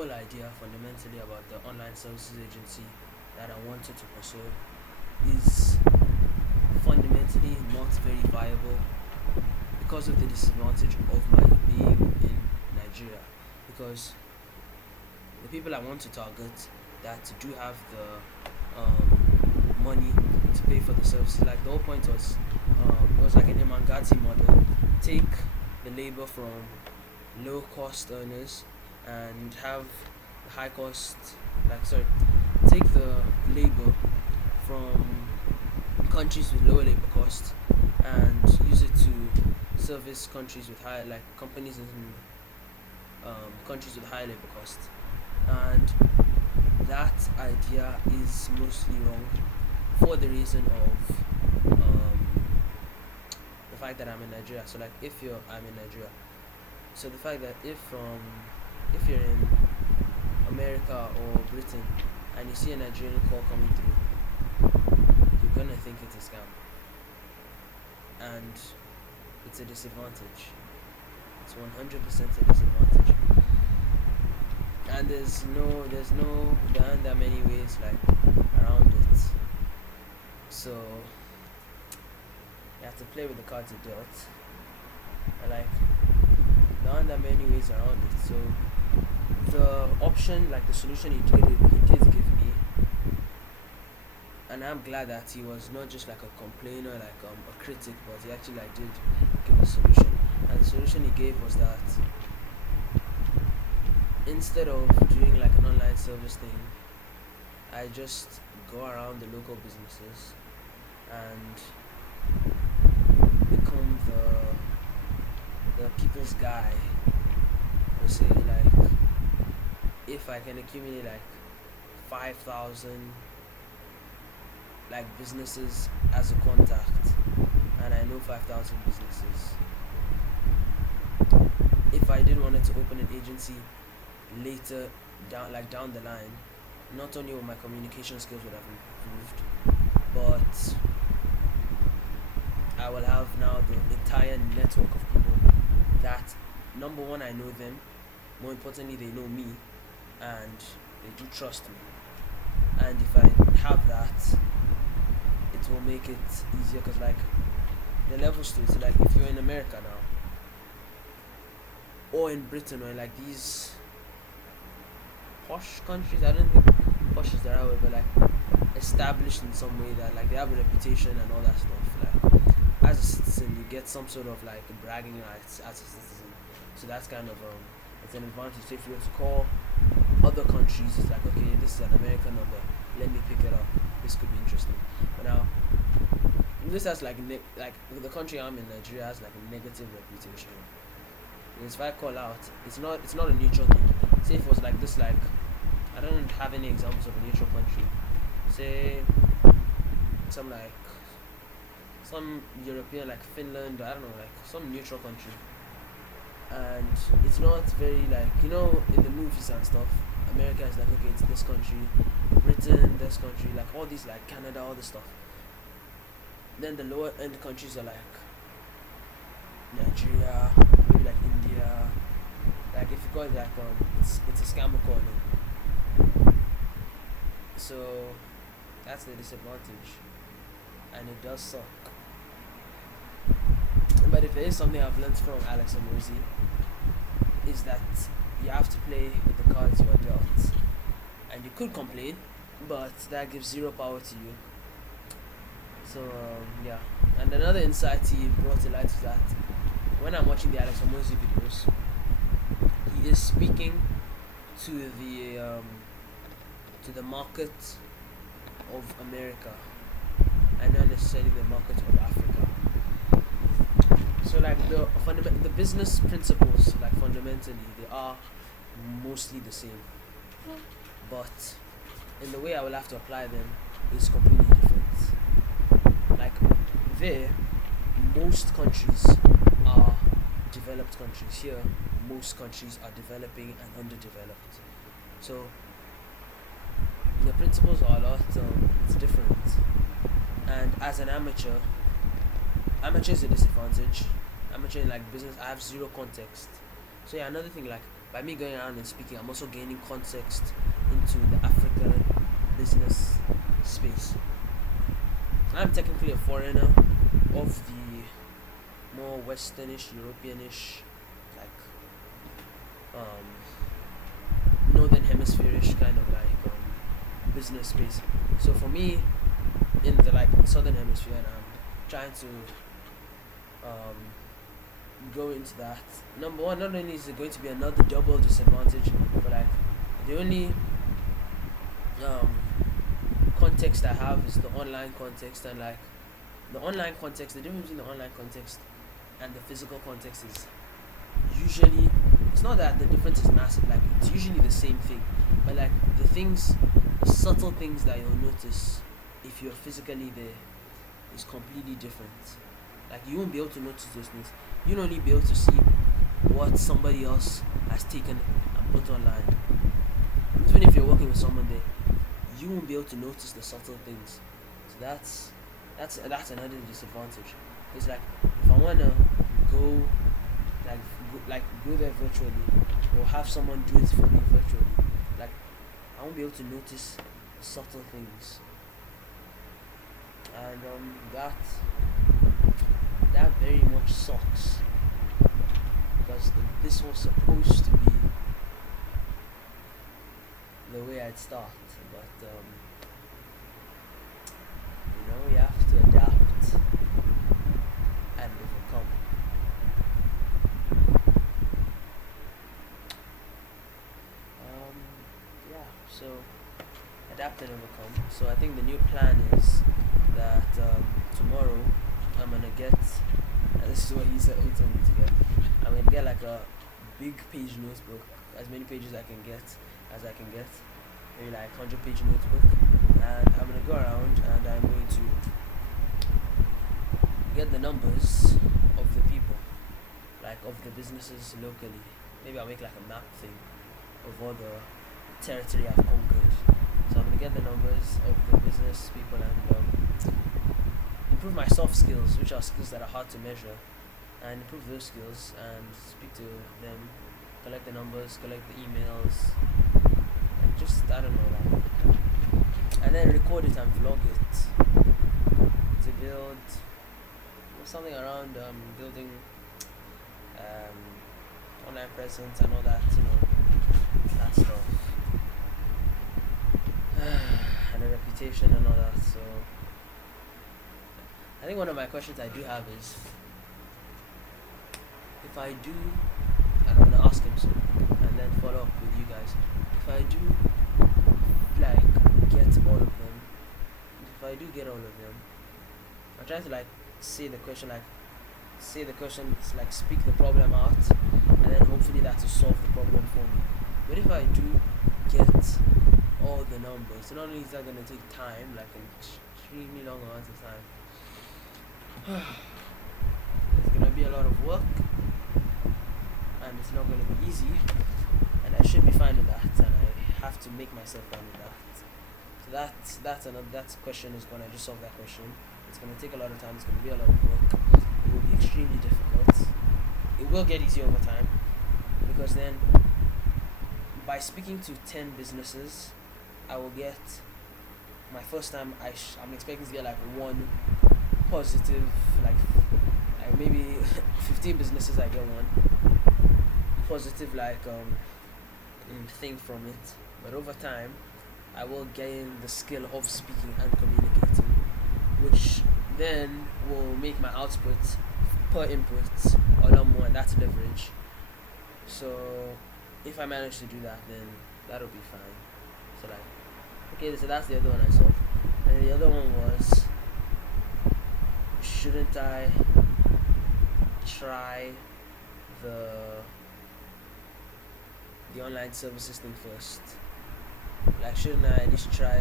whole idea fundamentally about the online services agency that I wanted to pursue is fundamentally not very viable because of the disadvantage of my being in Nigeria. Because the people I want to target that do have the money to pay for the services, like the whole point was, it was like an Imangati model. Take the labor from low cost earners and have high cost, take the labor from countries with lower labor costs and use it to service countries with high, like companies in countries with high labor costs. And that idea is mostly wrong for the reason of the fact that I'm in Nigeria. So like I'm in Nigeria. So the fact that if you're in America or Britain and you see a Nigerian call coming through, you're gonna think it's a scam, and it's a disadvantage. It's 100% a disadvantage, and there aren't that many ways around it. So you have to play with the cards you dealt, and there aren't that many ways around it. So the option, the solution he did give me, and I'm glad that he was not just a complainer, a critic, but he actually did give a solution. And the solution he gave was that instead of doing an online service thing, I just go around the local businesses and become the people's guy. Or say if I can accumulate 5,000 businesses as a contact, and I know 5,000 businesses. If I did wanted to open an agency later down the line, not only will my communication skills would have improved, but I will have now the entire network of people that, number one, I know them, more importantly they know me, and they do trust me. And if I have that, it will make it easier, because the levels to it, if you're in America now, or in Britain, or these posh countries, I don't think posh is the right word, but established in some way, that they have a reputation and all that stuff. As a citizen, you get some sort of bragging rights as a citizen. So that's kind of it's an advantage. So if you were to call other countries, it's okay, this is an American number, let me pick it up, this could be interesting. But now this has the country I'm in, Nigeria, has a negative reputation. Because if I call out, it's not a neutral thing. Say if it was this, I don't have any examples of a neutral country. Say some European, Finland, I don't know, some neutral country, and it's not very in the movies and stuff, America is okay, it's this country, Britain, this country, all these, Canada, all this stuff. Then the lower end countries are Nigeria, maybe India, if you call it it's a scammer calling. So that's the disadvantage, and it does suck. But if there is something I've learned from Alex and Rosie, is that you have to play with the cards you are dealt. And you could complain, but that gives zero power to you. So yeah. And another insight he brought to light is that when I'm watching the Alex and Rosie videos, he is speaking to the market of America, and not necessarily the market of Africa. So the business principles, fundamentally, they are mostly the same, but in the way I will have to apply them is completely different. There, most countries are developed countries. Here, most countries are developing and underdeveloped. So the principles are a lot it's different. And as an amateur is a disadvantage. Amateur in business, I have zero context. So yeah, another thing, by me going around and speaking, I'm also gaining context into the African business space. I'm technically a foreigner of the more westernish, Europeanish, like northern hemispherish kind of like business space. So for me, in the like southern hemisphere, and I'm trying to um, go into that. Number one, not only is it going to be another double disadvantage, but like the only um, context I have is the online context, and like the online context, the difference between the online context and the physical context is usually, it's not that the difference is massive, like it's usually the same thing, but like the subtle things that you'll notice if you're physically there is completely different. Like you won't be able to notice those things. You'll only be able to see what somebody else has taken and put online. Even if you're working with someone there, you won't be able to notice the subtle things. So that's another disadvantage. It's like if I wanna go go there virtually, or have someone do it for me virtually, like I won't be able to notice the subtle things. And that very much sucks, because this was supposed to be the way I'd start, but you have to adapt and overcome. Yeah, so adapt and overcome. So I think the new plan is that tomorrow I'm gonna get, and this is what he told me to get. I'm gonna get like a big page notebook, as many pages I can get, maybe like 100-page notebook, and I'm gonna go around and I'm going to get the numbers of the people, like of the businesses locally. Maybe I'll make like a map thing of all the territory I've conquered. So I'm gonna get the numbers of the business people and improve my soft skills, which are skills that are hard to measure, and improve those skills and speak to them, collect the numbers, collect the emails, and just I don't know that, and then record it and vlog it to build something around building online presence and all that, that stuff, and a reputation and all that. So I think one of my questions I do have is, if I do, and I'm gonna ask him so, and then follow up with you guys, if I do like get all of them, if I do get all of them, I'm trying to like say the question, speak the problem out, and then hopefully that will solve the problem for me. But if I do get all the numbers, so not only is that gonna take time, like an extremely long amount of time, there's gonna be a lot of work, and it's not gonna be easy, and I should be fine with that, and I have to make myself fine with that. So that question is gonna just solve that question. It's gonna take a lot of time. It's gonna be a lot of work. It will be extremely difficult. It will get easier over time, because then by speaking to 10 businesses, I will get, my first time I'm expecting to get like one positive, like maybe 15 businesses I get one positive thing from it. But over time I will gain the skill of speaking and communicating, which then will make my output per input a lot more, and that's leverage. So if I manage to do that, then that'll be fine. So so that's the other one I saw. And the other one was, shouldn't I try the online services thing first? Like, shouldn't I at least try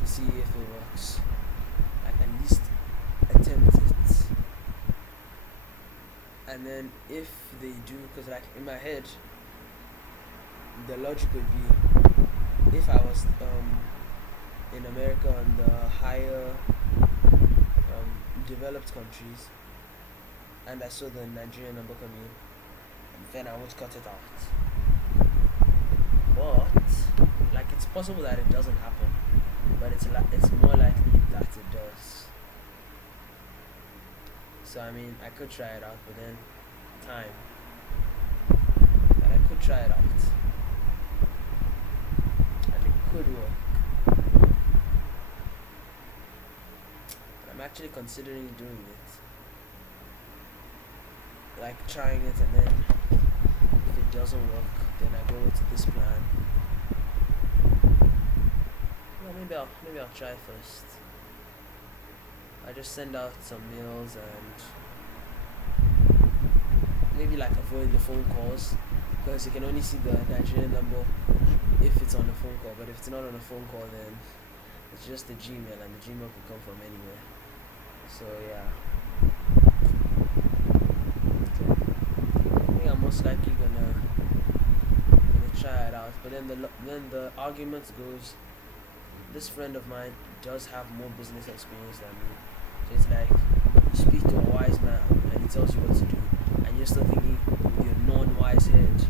to see if it works? Like, at least attempt it. And then if they do, because like in my head, the logic would be, if I was in America and the higher developed countries, and I saw the Nigerian number coming in, then I would cut it out. but like it's possible that it doesn't happen, but it's more likely that it does. So I mean, I could try it out, but then time. But I could try it out, and it could work. I'm actually considering doing it, like trying it, and then if it doesn't work, then I go with this plan. Well, maybe I'll try first. I just send out some mails and maybe like avoid the phone calls, because you can only see the Nigerian number if it's on the phone call. But if it's not on a phone call, then it's just the Gmail, and the Gmail could come from anywhere. So yeah, I think I'm most likely gonna try it out. But then the argument goes, this friend of mine does have more business experience than me. So it's like you speak to a wise man and he tells you what to do, and you're still thinking with your non-wise head,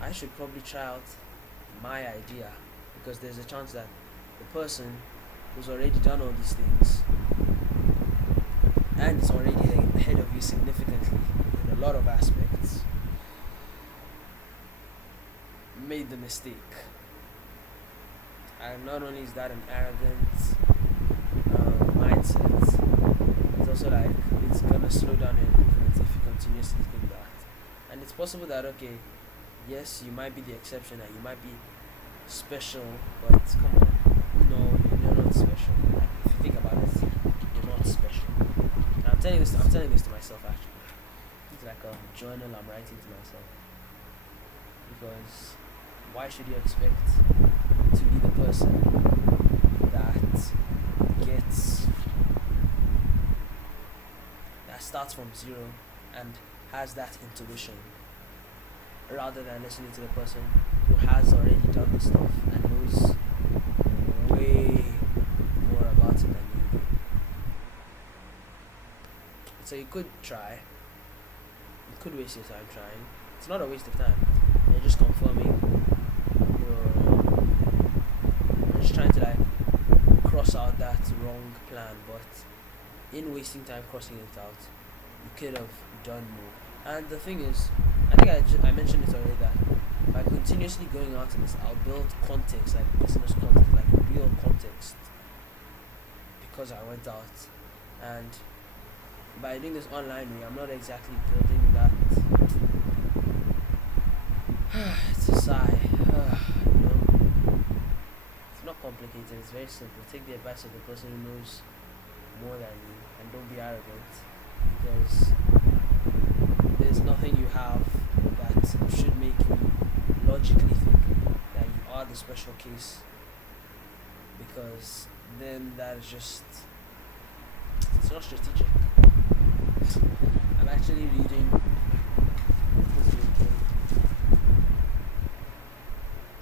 I should probably try out my idea, because there's a chance that the person who's already done all these things and is already ahead of you significantly in a lot of aspects made the mistake. And not only is that an arrogant mindset, it's also like it's gonna slow down your improvement if you continuously think that. And it's possible that, okay, yes, you might be the exception and you might be special, but come on, no, you're not special. Like, if you think about it, you're not special. And I'm telling this to myself actually. It's like a journal I'm writing to myself, because why should you expect to be the person that starts from zero and has that intuition, rather than listening to the person who has already done the stuff and knows way more about it than you do. So you could try. You could waste your time trying. It's not a waste of time. You're just confirming you're just trying to like cross out that wrong plan, but in wasting time crossing it out, you could have done more. And the thing is, I think I mentioned it already, that by continuously going out in this, I'll build context, like business context, like real context, because I went out. And by doing this online way, I'm not exactly building that. It's a sigh. It's not complicated, it's very simple. Take the advice of the person who knows more than you, and don't be arrogant, because there's nothing you have that should make you logically think that you are the special case, because then that is just, it's not strategic. I'm actually reading,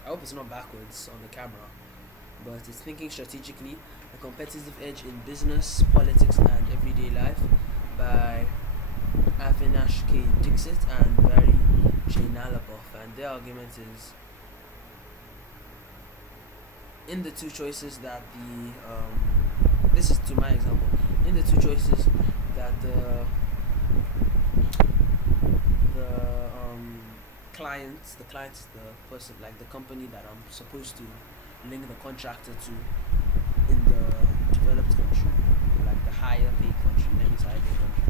I hope it's not backwards on the camera, but it's Thinking Strategically, A Competitive Edge in Business, Politics and Everyday Life by Avinash K. Dixit and Barry J. Nalaboff. And their argument is, in the two choices that this is to my example, in the two choices that the the person, like the company that I'm supposed to link the contractor to in the developed country, like the higher paying country, let me say higher paying country,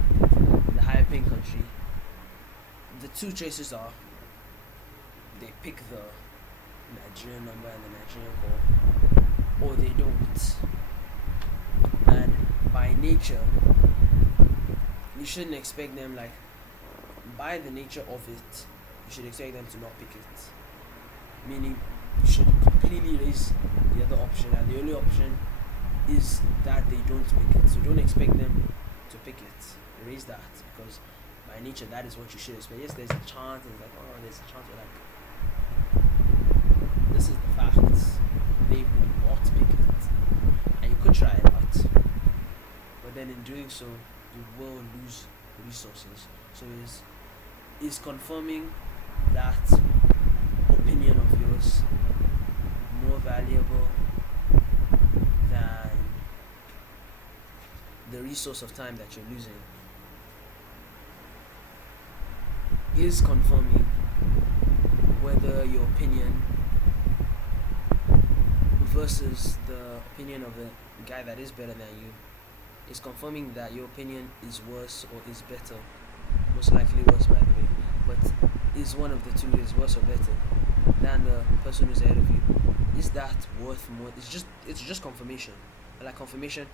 in the higher paying country, the two choices are, they pick the Nigerian number and the Nigerian call, or they don't. And by nature, you shouldn't expect them, like, by the nature of it, you should expect them to not pick it. Meaning, you should completely raise the other option, and the only option is that they don't pick it. So don't expect them to pick it. Raise that, because by nature, that is what you should expect. Yes, there's a chance, and it's like, oh, there's a chance, but like, this is the facts. They will not pick it. And you could try it out, but then in doing so, you will lose resources. So is confirming that opinion of yours was more valuable than the resource of time that you're losing. Is confirming whether your opinion versus the opinion of the guy that is better than you is confirming that your opinion is worse or is better. Most likely worse, by the way, but is one of the two, is worse or better than the person who's ahead of you. Is that worth more? It's just confirmation. And like confirmation,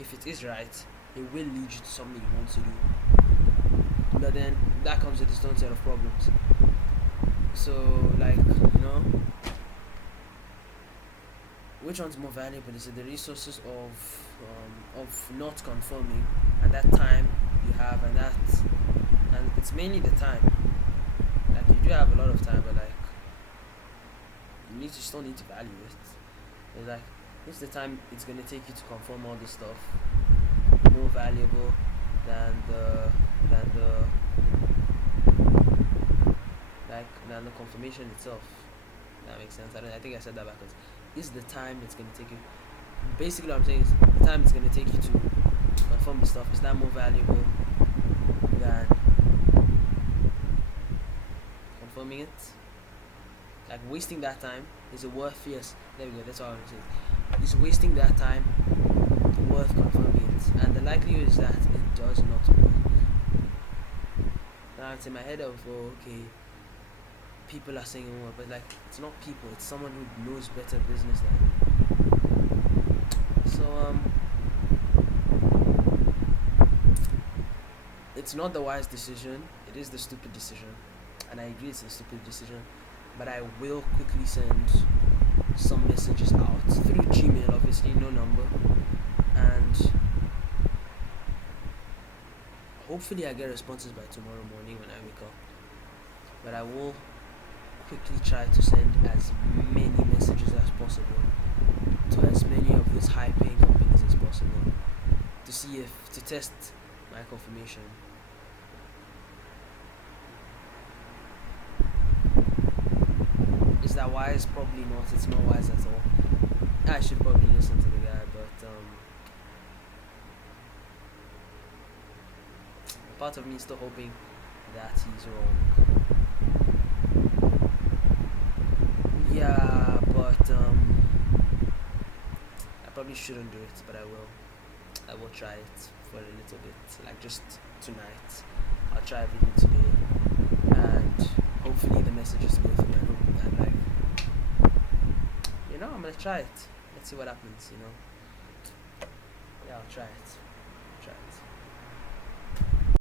if it is right, it will lead you to something you want to do. But then that comes with its own set of problems. So like, which one's more valuable? Is it the resources of not confirming and that time you have, and it's mainly the time. Like you do have a lot of time, but like you still need to value it. It's like, it's the time it's gonna take you to confirm all this stuff more valuable than the confirmation itself. That makes sense. I think I said that backwards. Is the time it's gonna take you? Basically, what I'm saying is the time it's gonna take you to confirm the stuff, is that more valuable than confirming it? Like wasting that time, is it worth? Yes, there we go. That's all I'm saying. Is wasting that time worth confirming it? And the likelihood is that it does not work. Now it's in my head of, okay, people are saying more, but like it's not people, it's someone who knows better business than me. So it's not the wise decision, it is the stupid decision, and I agree it's a stupid decision, but I will quickly send some messages out through Gmail, obviously no number, and hopefully I get responses by tomorrow morning when I wake up. But I will quickly try to send as many messages as possible to as many of those high paying companies as possible to test my confirmation. Is that wise? Probably not. It's not wise at all. I should probably listen to the guy, but part of me is still hoping that he's wrong. Yeah, but I probably shouldn't do it, but I will. I will try it for a little bit, like just tonight. I'll try everything today, and hopefully the messages go through. And like, I'm gonna try it. Let's see what happens. Yeah, I'll try it.